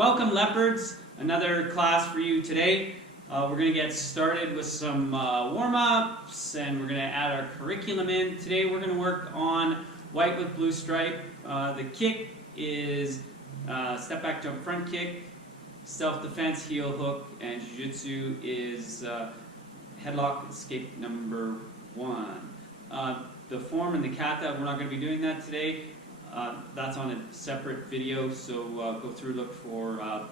Welcome, Leopards. Another class for you today. We're going to get started with some warm-ups, and we're going to add our curriculum in. Today we're going to work on white with blue stripe. The kick is step back jump front kick, self-defense heel hook, and jiu-jitsu is headlock escape number 1. The form and the kata, we're not going to be doing that today. That's on a separate video, so go through, look for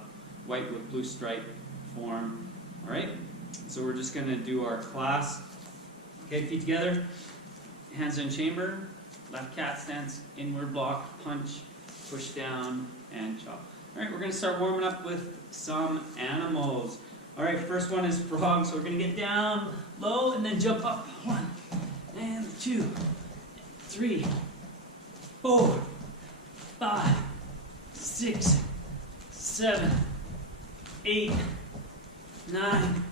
white with blue stripe form. Alright, so we're just going to do our class. Okay, feet together, hands in chamber, left cat stance, inward block, punch, push down, and chop. Alright, we're going to start warming up with some animals. Alright, first one is frog, so we're going to get down low and then jump up. 1, and 2, 3, 4, 5, 6, 7, 8, 9,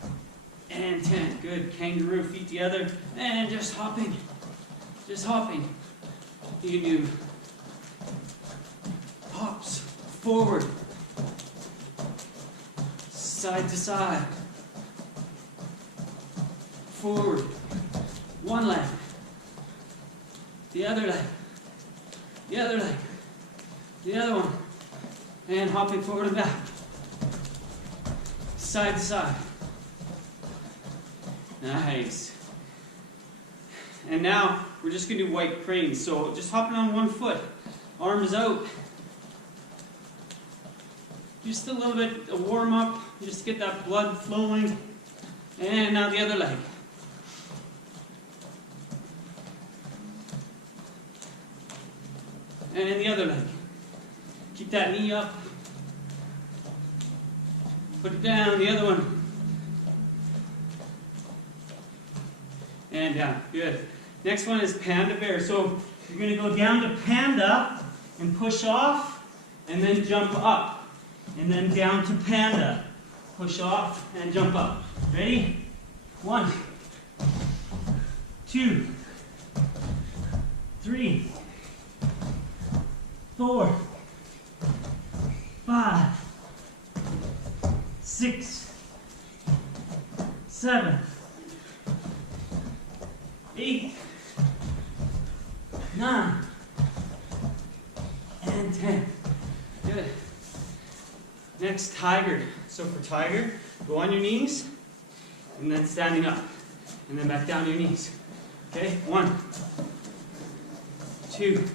and 10. Good. Kangaroo, feet together, and just hopping. Just hopping. You can do hops forward, side to side, forward, one leg, the other leg, the other leg, the other one, and hopping forward and back, side to side. Nice. And now we're just going to do white cranes. So just hopping on one foot, arms out. Just a little bit of warm up, just to get that blood flowing. And now the other leg. And the other leg. Keep that knee up. Put it down, the other one. And down. Good. Next one is panda bear. So you're going to go down to panda and push off and then jump up. And then down to panda. Push off and jump up. Ready? 1, 2, 3, 4, 5, 6, 7, 8, 9, and 10. Good. Next, tiger. So for tiger, go on your knees, and then standing up, and then back down to your knees. Okay, 1, 2,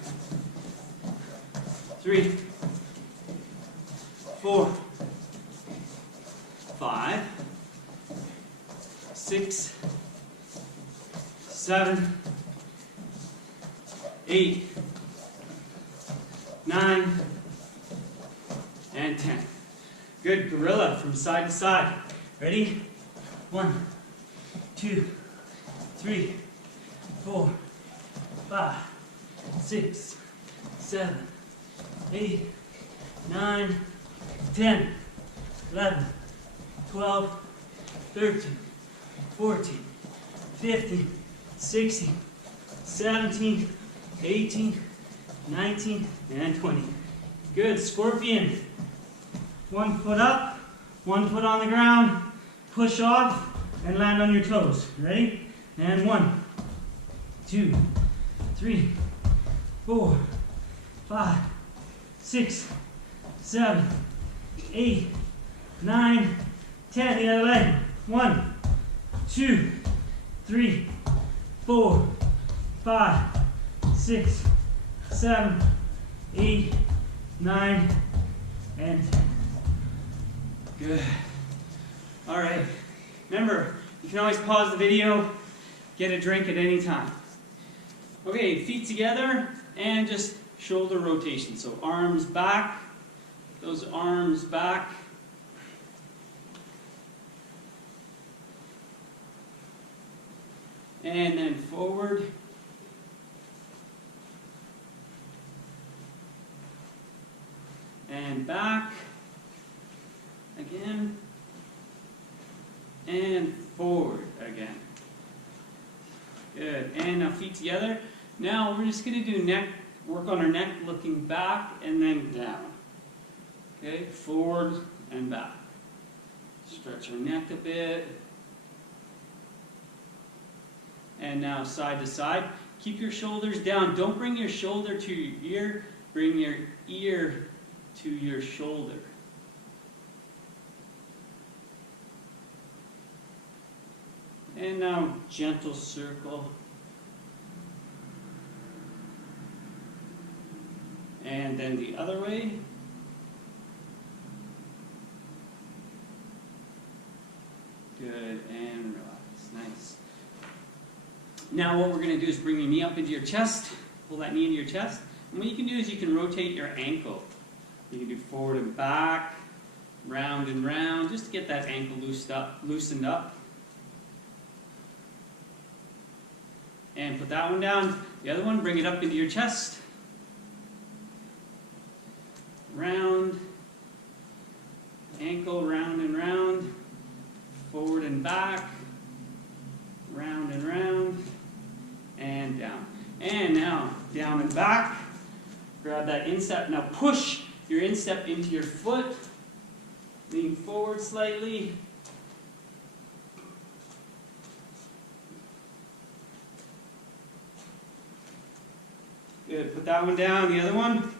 3, 4, 5, 6, 7, 8, 9, and 10. Good. Gorilla from side to side. Ready? 1, 2, 3, 4, 5, 6, 7, 8, 9, 10, 11, 12, 13, 14, 15, 16, 17, 18, 19, and 20. Good. Scorpion. 1 foot up, 1 foot on the ground, push off, and land on your toes. Ready? And 1, 2, 3, 4, 5, 6, 7, 8, 9, 10. The other leg. 1, 2, 3, 4, 5, 6, 7, 8, 9, and 10. Good. All right. Remember, you can always pause the video, get a drink at any time. Okay, feet together and just shoulder rotation. So arms back, those arms back. And then forward. And back. Again. And forward again. Good. And now feet together. Now we're just going to do neck, work on our neck looking back and then down. Okay, forward and back. Stretch our neck a bit. And now side to side. Keep your shoulders down. Don't bring your shoulder to your ear. Bring your ear to your shoulder. And now gentle circle. And then the other way. Good, and relax. Nice. Now what we're going to do is bring your knee up into your chest. Pull that knee into your chest. And what you can do is you can rotate your ankle. You can do forward and back, round and round, just to get that ankle loosened up. And put that one down. The other one, bring it up into your chest. Round, ankle round and round, forward and back, round and down. And now, down and back. Grab that instep. Now push your instep into your foot. Lean forward slightly. Good. Put that one down. The other one.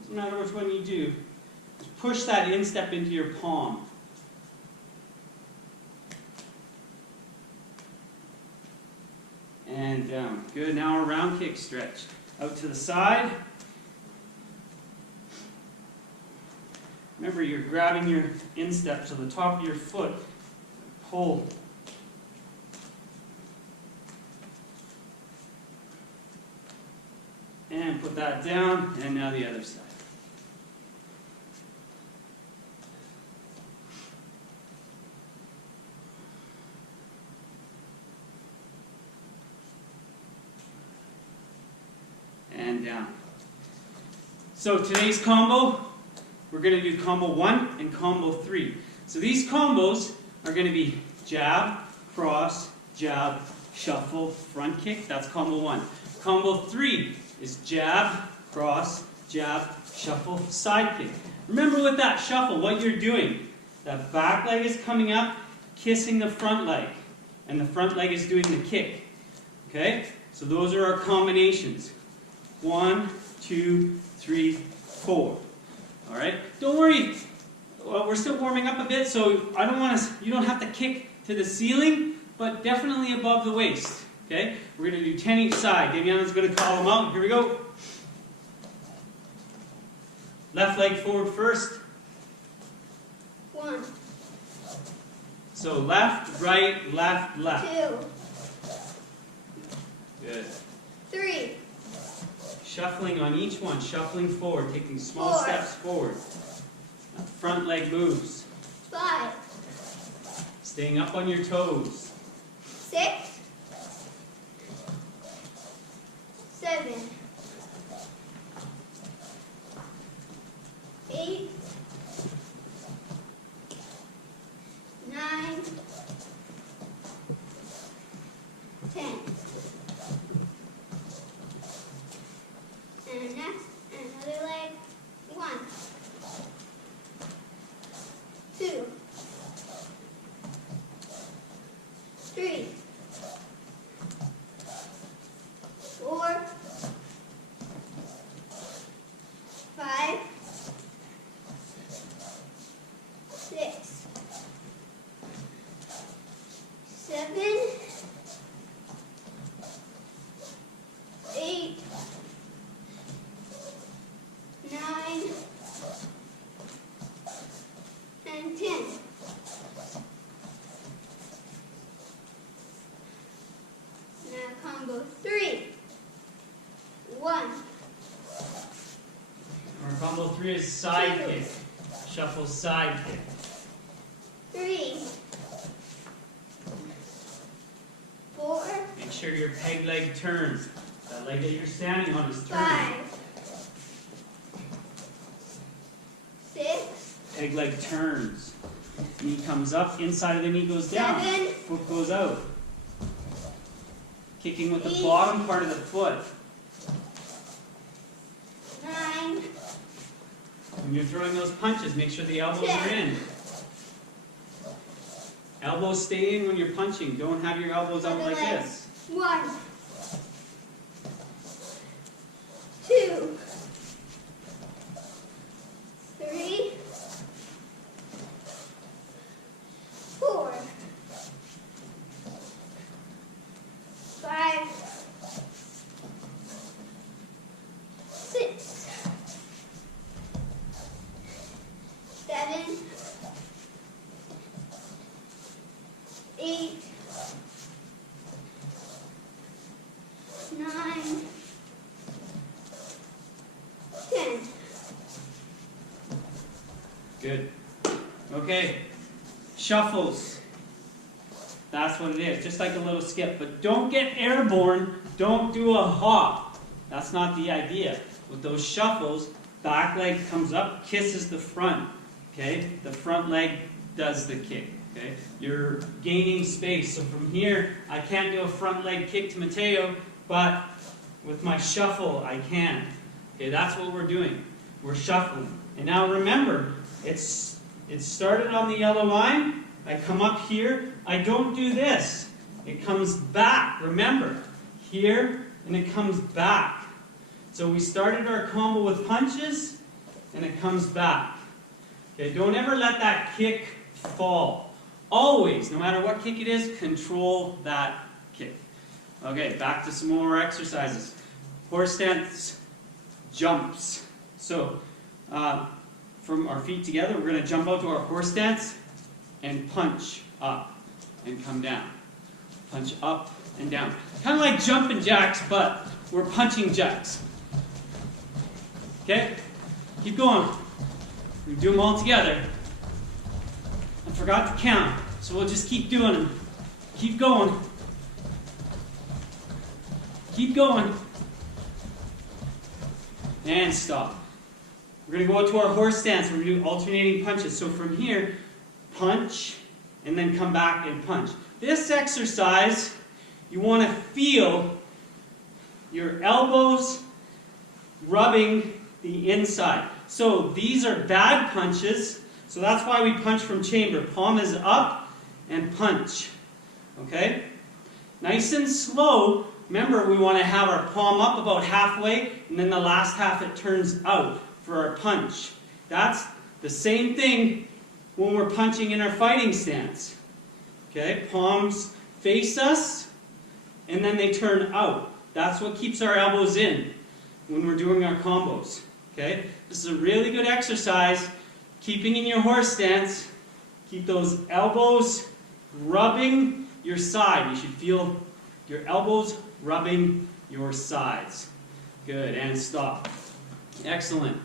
Doesn't matter which one you do. Just push that instep into your palm. And down. Good. Now a round kick stretch. Out to the side. Remember, you're grabbing your instep to the top of your foot. Pull. And put that down. And now the other side. And down. So today's combo, we're going to do combo 1 and combo 3. So these combos are going to be jab, cross, jab, shuffle, front kick. That's combo 1. Combo 3 is jab, cross, jab, shuffle, side kick. Remember with that shuffle, what you're doing, that back leg is coming up, kissing the front leg, and the front leg is doing the kick. Okay? So those are our combinations. 1, 2, 3, 4. All right. Don't worry. Well, we're still warming up a bit, so I don't want to. You don't have to kick to the ceiling, but definitely above the waist. Okay. We're going to do 10 each side. Daviana's going to call them out. Here we go. Left leg forward first. 1. So left, right, left, left. 2. Good. 3. Shuffling on each one, shuffling forward, taking small 4. steps forward. Now front leg moves. 5. Staying up on your toes. 6. 7. 8. 9. 10. And next, another leg. 1. 2. 3. 4. 5. 6. 7. 8. 9. And 10. Now combo 3. 1. Our combo 3 is side 2. kick. Shuffle side kick. 3. 4. Make sure your peg leg turns. That leg that you're standing on is turning. 5. 6. Peg leg turns. Knee comes up, inside of the knee goes down. 7. Foot goes out. Kicking with the 8. bottom part of the foot. 9. 9, When you're throwing those punches, make sure the elbows are in. Elbows stay in when you're punching. Don't have your elbows out like this. 1, 2, 3, 4, 5, 6, 7, 8, 9, 10. Good. Okay. Shuffles. That's what it is. Just like a little skip. But don't get airborne. Don't do a hop. That's not the idea. With those shuffles, back leg comes up, kisses the front. Okay? The front leg does the kick. Okay? You're gaining space. So from here, I can't do a front leg kick to Mateo, but with my shuffle, I can. Okay, that's what we're doing. We're shuffling. And now remember, it started on the yellow line. I come up here. I don't do this. It comes back. Remember, here, and it comes back. So we started our combo with punches, and it comes back. Okay, don't ever let that kick fall. Always, no matter what kick it is, control that kick. Okay, back to some more exercises. Horse stance jumps. So, from our feet together, we're going to jump out to our horse stance and punch up and come down. Punch up and down. Kind of like jumping jacks, but we're punching jacks. Okay? Keep going. We do them all together. I forgot to count, so we'll just keep doing them. Keep going. Keep going. And stop. We're going to go out to our horse stance. We're going to do alternating punches. So from here, punch, and then come back and punch. This exercise, you want to feel your elbows rubbing the inside. So these are bad punches. So that's why we punch from chamber. Palm is up and punch. Okay? Nice and slow. Remember, we want to have our palm up about halfway, and then the last half it turns out for our punch. That's the same thing when we're punching in our fighting stance. Okay? Palms face us, and then they turn out. That's what keeps our elbows in when we're doing our combos. Okay? This is a really good exercise. Keeping in your horse stance, keep those elbows rubbing your side. You should feel your elbows rubbing your sides. Good, and stop. Excellent.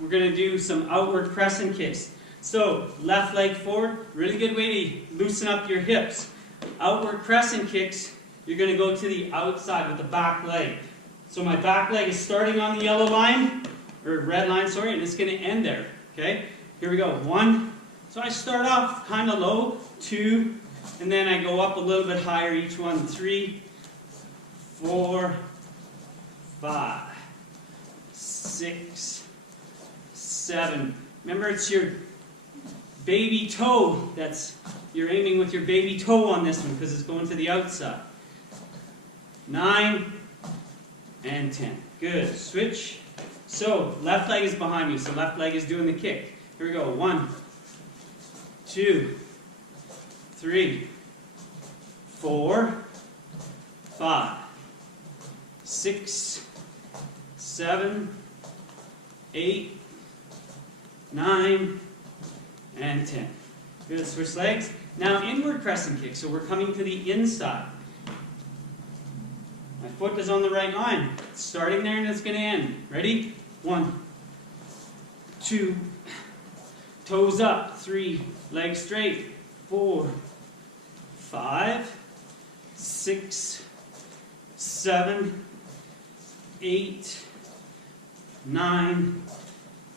We're going to do some outward crescent kicks. So, left leg forward, really good way to loosen up your hips. Outward crescent kicks, you're going to go to the outside with the back leg. So my back leg is starting on the yellow line, or red line, sorry, and it's going to end there. Okay? Here we go. 1. So I start off kind of low. 2. And then I go up a little bit higher each one. 3, 4, 5, 6, 7. Remember, it's your baby toe you're aiming with your baby toe on this one because it's going to the outside. 9 and 10. Good. Switch. So, left leg is behind me, so left leg is doing the kick. Here we go. 1, 2, 3, 4, 5, 6, 7, 8, 9, and 10. Good. Switch legs. Now, inward crescent kick. So we're coming to the inside. My foot is on the right line. It's starting there and it's going to end. Ready? 1, 2, toes up. 3, legs straight. 4, 5, 6, 7, 8, 9,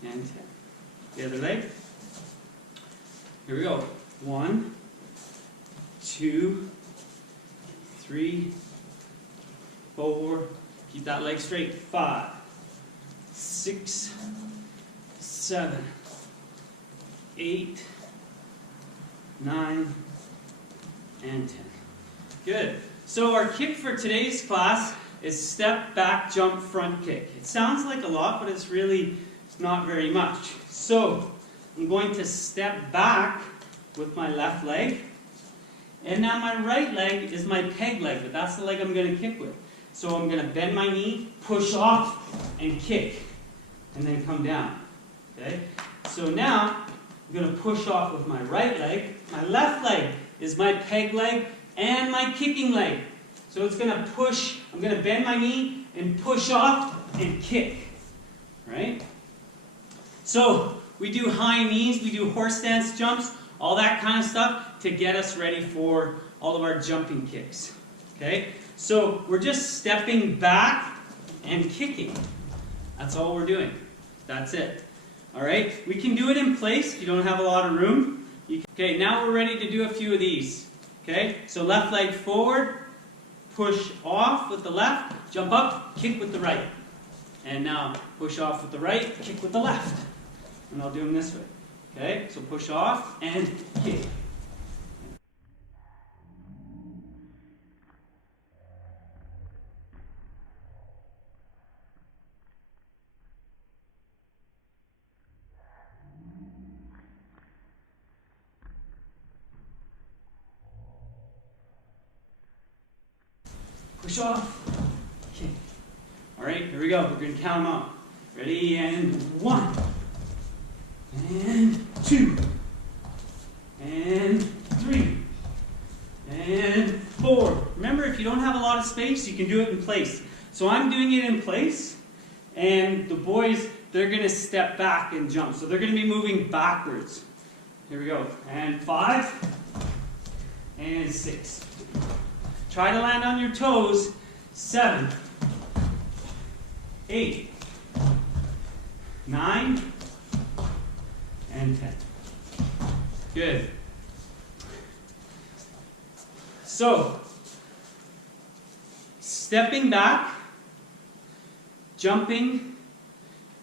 and 10. The other leg. Here we go. 1, 2, 3, 4. Keep that leg straight. 5, 6, 7, 8, 9, and 10. Good. So our kick for today's class is step, back, jump, front kick. It sounds like a lot, but it's really not very much. So I'm going to step back with my left leg. And now my right leg is my peg leg, but that's the leg I'm going to kick with. So I'm going to bend my knee, push off, and kick. And then come down. Okay? So now I'm going to push off with my right leg. My left leg is my peg leg and my kicking leg. So it's going to push, I'm going to bend my knee and push off and kick. Right? So we do high knees, we do horse stance jumps, all that kind of stuff to get us ready for all of our jumping kicks. Okay? So we're just stepping back and kicking. That's all we're doing. That's it. Alright? We can do it in place if you don't have a lot of room. Okay, now we're ready to do a few of these. Okay? So left leg forward, push off with the left, jump up, kick with the right. And now push off with the right, kick with the left. And I'll do them this way. Okay? So push off and kick. Push off, kick. Alright, here we go. We're going to count them out. Ready? And 1. And 2. And 3. And 4. Remember, if you don't have a lot of space, you can do it in place. So I'm doing it in place, and the boys, they're going to step back and jump. So they're going to be moving backwards. Here we go. And 5. And 6. Try to land on your toes. 7, 8, 9, and 10. Good. So, stepping back, jumping,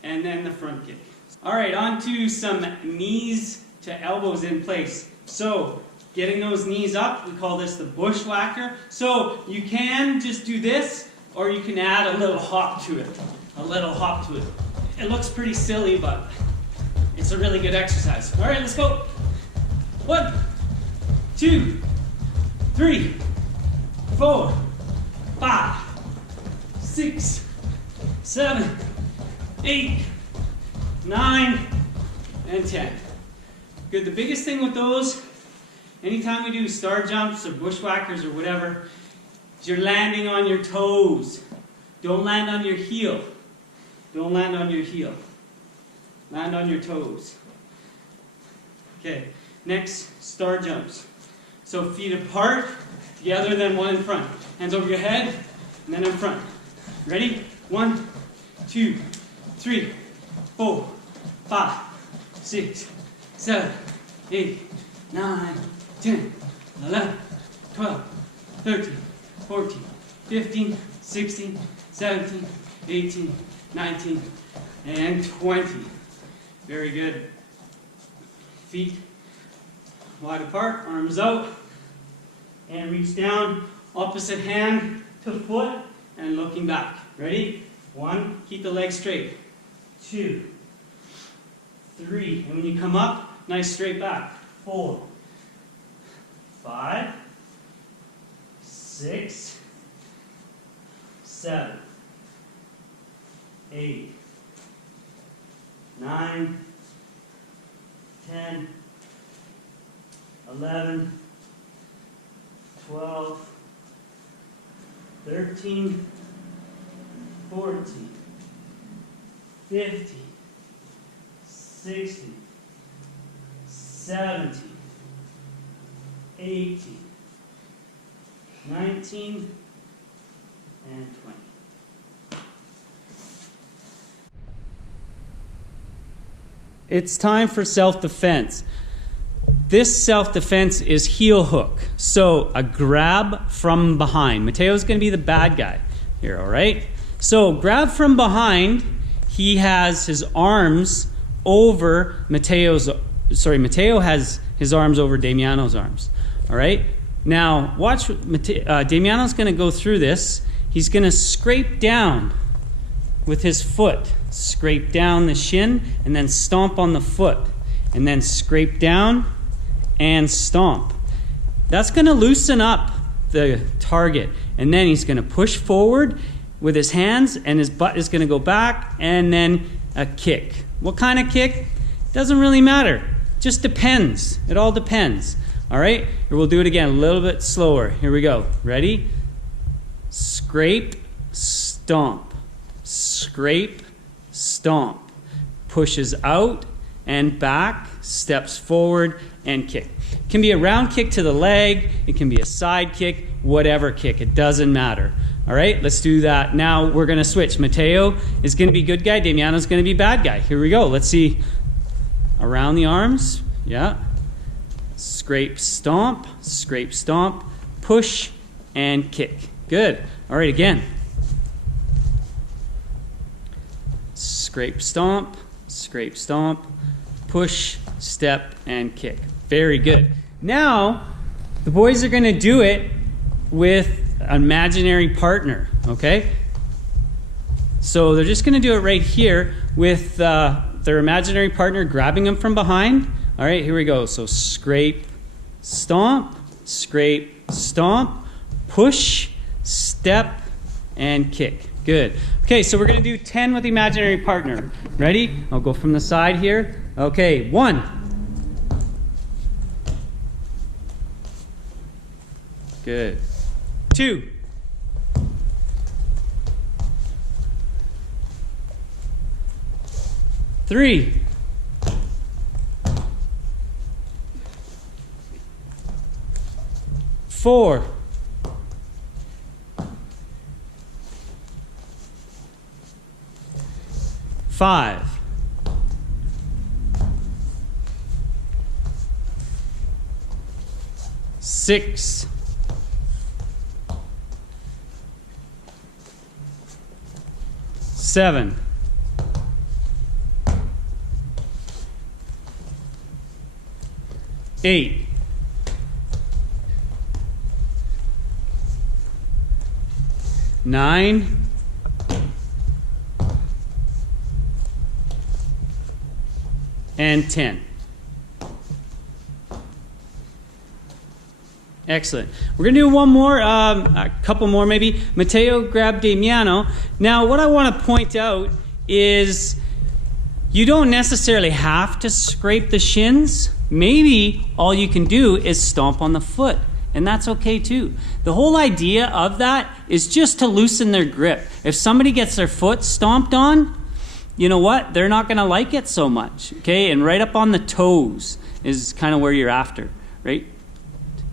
and then the front kick. All right, on to some knees to elbows in place. So, getting those knees up, we call this the bushwhacker. So you can just do this, or you can add a little hop to it. A little hop to it. It looks pretty silly, but it's a really good exercise. All right, let's go. 1, 2, 3, 4, 5, 6, 7, 8, 9, and 10. Good. The biggest thing with those, anytime we do star jumps or bushwhackers or whatever, you're landing on your toes. Don't land on your heel. Don't land on your heel. Land on your toes. Okay, next, star jumps. So feet apart, together, then one in front. Hands over your head, and then in front. Ready? 1, 2, 3, 4, 5, 6, 7, 8, 9, 10, 11, 12, 13, 14, 15, 16, 17, 18, 19, and 20. Very good. Feet wide apart, arms out, and reach down, opposite hand to foot, and looking back. Ready? 1, keep the legs straight. 2, 3, and when you come up, nice straight back. 4, 5, 6, 7, 8, 9, 10, 11, 12, 13, 14, 15, 16, 17, 18, 19, and 20. It's time for self-defense. This self-defense is heel hook. So a grab from behind. Mateo's going to be the bad guy here, all right? So grab from behind, he has his arms over Mateo has his arms over Damiano's arms. All right? Now, watch, Damiano's going to go through this. He's going to scrape down with his foot. Scrape down the shin and then stomp on the foot. And then scrape down and stomp. That's going to loosen up the target. And then he's going to push forward with his hands, and his butt is going to go back, and then a kick. What kind of kick? Doesn't really matter. Just depends. It all depends. All right? Here, we'll do it again a little bit slower. Here we go. Ready? Scrape, stomp. Scrape, stomp. Pushes out and back, steps forward, and kick. It can be a round kick to the leg. It can be a side kick, whatever kick. It doesn't matter. All right, let's do that. Now we're going to switch. Mateo is going to be good guy. Damiano's going to be bad guy. Here we go. Let's see. Around the arms. Yeah. Scrape, stomp, push, and kick. Good. All right, again. Scrape, stomp, push, step, and kick. Very good. Now, the boys are going to do it with an imaginary partner, okay? So they're just going to do it right here with their imaginary partner grabbing them from behind. All right, here we go. So scrape, stomp, push, step, and kick. Good. Okay, so we're going to do 10 with the imaginary partner. Ready? I'll go from the side here. Okay, 1. Good. 2. 3. 4. 5. 6. 7. 8. 9. 10. Excellent. We're going to do one more, a couple more maybe. Mateo, grab Damiano. Now, what I want to point out is you don't necessarily have to scrape the shins. Maybe all you can do is stomp on the foot, and that's okay too. The whole idea of that is just to loosen their grip. If somebody gets their foot stomped on, you know what? They're not going to like it so much, okay? And right up on the toes is kind of where you're after, right?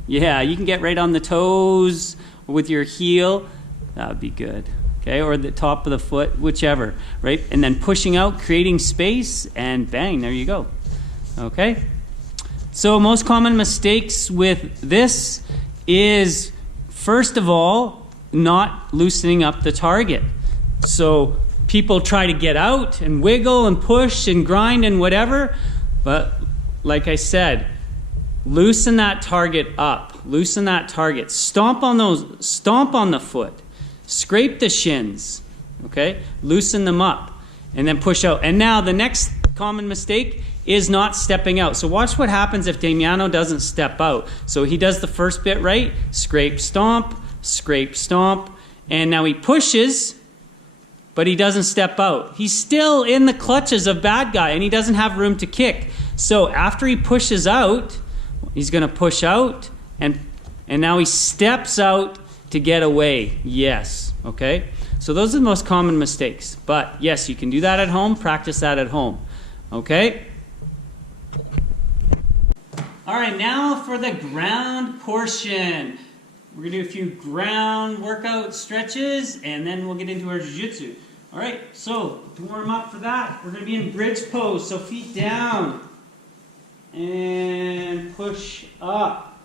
Yeah, you can get right on the toes with your heel. That would be good, okay? Or the top of the foot, whichever, right? And then pushing out, creating space, and bang, there you go, okay? So most common mistakes with this is, first of all, not loosening up the target. So people try to get out and wiggle and push and grind and whatever, but like I said, loosen that target up. Loosen that target. Stomp on the foot. Scrape the shins. Okay? Loosen them up. And then push out. And now the next common mistake is not stepping out. So watch what happens if Damiano doesn't step out. So he does the first bit right. Scrape, stomp. And now he pushes, but he doesn't step out. He's still in the clutches of bad guy, and he doesn't have room to kick. So after he pushes out, he's going to push out, and now he steps out to get away. Yes, okay? So those are the most common mistakes. But yes, you can do that at home. Practice that at home. Okay? All right, now for the ground portion. We're going to do a few ground workout stretches, and then we'll get into our jiu-jitsu. All right, so to warm up for that, we're going to be in bridge pose. So feet down. And push up.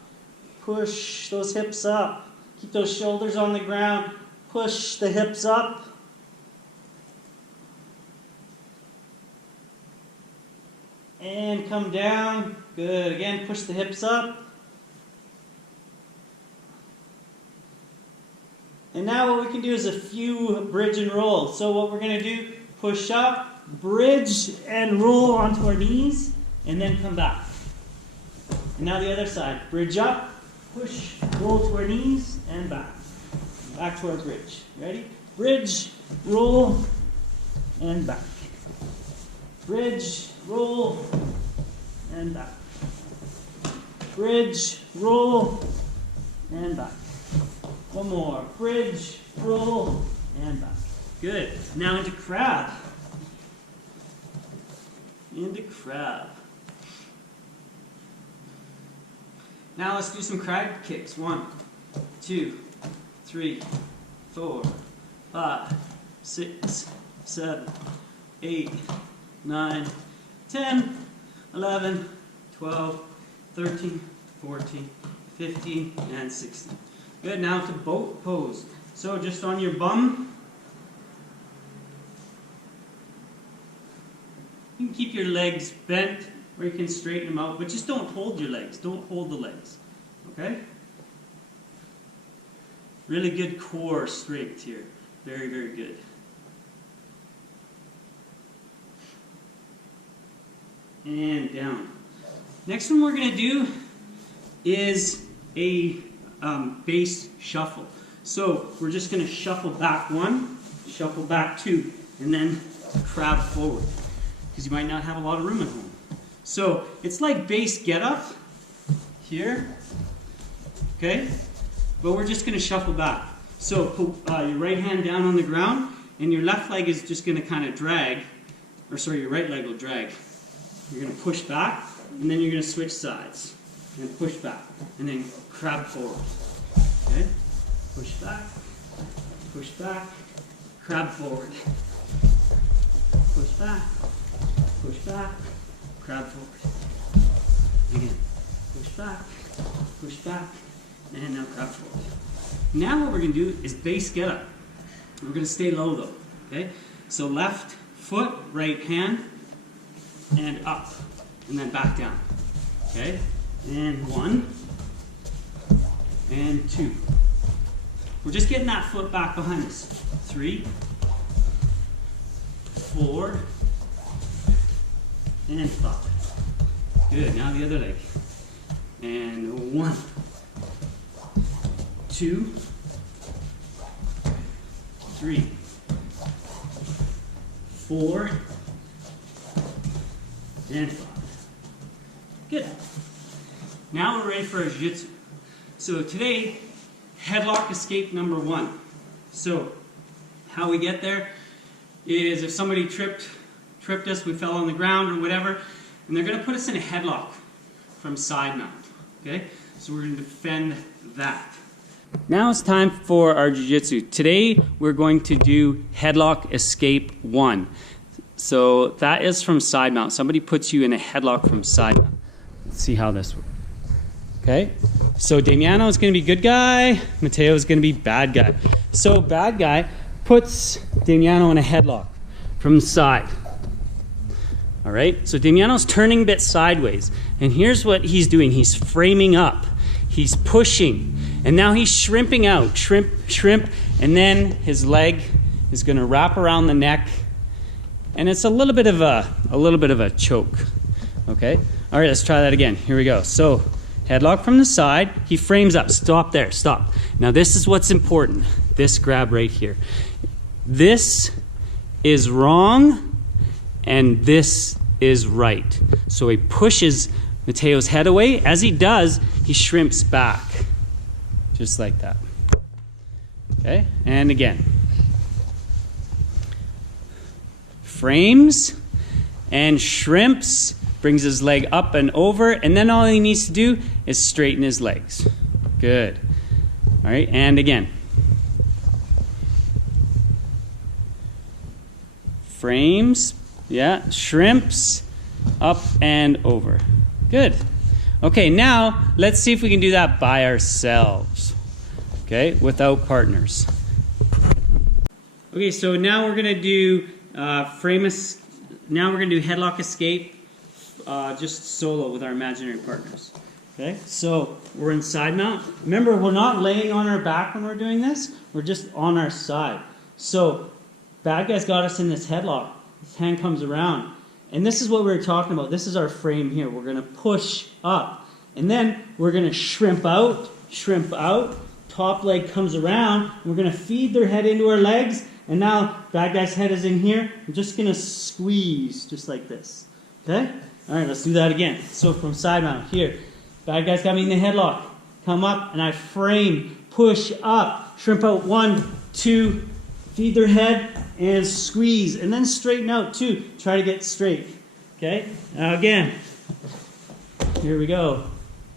Push those hips up. Keep those shoulders on the ground. Push the hips up. And come down. Good. Again, push the hips up. And now what we can do is a few bridge and roll. So what we're going to do, push up, bridge and roll onto our knees, and then come back. And now the other side. Bridge up, push, roll to our knees, and back. Back to our bridge. Ready? Bridge, roll, and back. Bridge, roll, and back. Bridge, roll, and back. One more. Bridge, roll, and back. Good. Now into crab. Into crab. Now let's do some crab kicks. 1, 2, 3, 4, 5, 6, 7, 8, 9, 10, 11, 12, 13, 14, 15, and 16. Good, now to boat pose. So just on your bum. You can keep your legs bent, or you can straighten them out, but just don't hold your legs. Don't hold the legs. Okay? Really good core strength here. Very, very good. And down. Next one we're going to do is a base shuffle. So we're just going to shuffle back 1, shuffle back 2, and then crab forward. Because you might not have a lot of room at home. So it's like base get up here. Okay? But we're just going to shuffle back. So put your right hand down on the ground, and your left leg is just going to kind of drag, or sorry, your right leg will drag. You're going to push back, and then you're going to switch sides. And push back, and then crab forward. Okay? Push back, crab forward. Push back, crab forward. Again, push back, and now crab forward. Now what we're going to do is base get up. We're going to stay low though. Okay? So left foot, right hand, and up, and then back down. Okay? And 1, and 2. We're just getting that foot back behind us. 3, 4, and 5. Good, now the other leg. And 1, 2, 3, 4, and 5. Good. Now we're ready for our jiu-jitsu. So today, headlock escape number 1. So how we get there is if somebody tripped us, we fell on the ground or whatever, and they're going to put us in a headlock from side mount. Okay? So we're going to defend that. Now it's time for our jiu-jitsu. Today we're going to do headlock escape 1. So that is from side mount. Somebody puts you in a headlock from side mount. Let's see how this works. Okay, so Damiano is going to be good guy, Matteo is going to be bad guy. So bad guy puts Damiano in a headlock from the side. All right, so Damiano's turning a bit sideways, and here's what he's doing. He's framing up, he's pushing, and now he's shrimping out, shrimp, and then his leg is going to wrap around the neck, and it's a little bit of a choke. Okay, all right, let's try that again. Here we go. So headlock from the side, he frames up. Stop there, stop. Now this is what's important, this grab right here. This is wrong, and this is right. So he pushes Matteo's head away. As he does, he shrimps back, just like that. Okay, and again. Frames and shrimps, brings his leg up and over, and then all he needs to do is straighten his legs. Good. All right, and again. Frames, yeah, shrimps, up and over. Good. Okay, now let's see if we can do that by ourselves. Okay, without partners. Okay, so now we're going to do now we're going to do headlock escape just solo with our imaginary partners. Okay, so we're in side mount. Remember, we're not laying on our back when we're doing this. We're just on our side. So bad guy's got us in this headlock. His hand comes around. And this is what we were talking about. This is our frame here. We're going to push up. And then we're going to shrimp out, shrimp out. Top leg comes around. We're going to feed their head into our legs. And now bad guy's head is in here. I'm just going to squeeze just like this. Okay? All right, let's do that again. So from side mount here. Bad guy's got me in the headlock. Come up and I frame, push up, shrimp out 1, 2, feed their head and squeeze. And then straighten out too. Try to get straight. Okay? Now again. Here we go.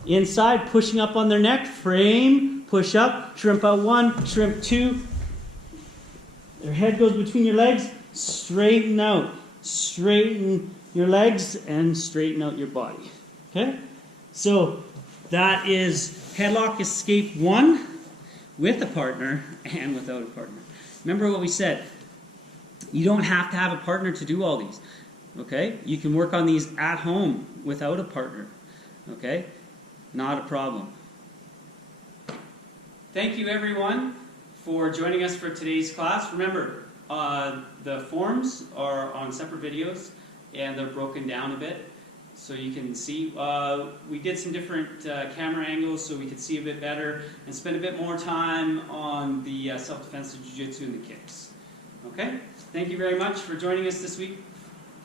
Inside, pushing up on their neck, frame, push up, shrimp out 1, shrimp 2. Their head goes between your legs, straighten out. Straighten your legs and straighten out your body. Okay? So that is headlock escape 1 with a partner and without a partner. Remember what we said. You don't have to have a partner to do all these. Okay? You can work on these at home without a partner. Okay? Not a problem. Thank you everyone for joining us for today's class. Remember, the forms are on separate videos and they're broken down a bit. So you can see, we did some different camera angles so we could see a bit better and spend a bit more time on the self-defense, the jiu-jitsu, and the kicks. Okay? Thank you very much for joining us this week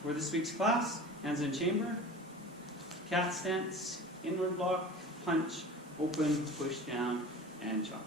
for this week's class. Hands in chamber, cat stance, inward block, punch, open, push down, and chop.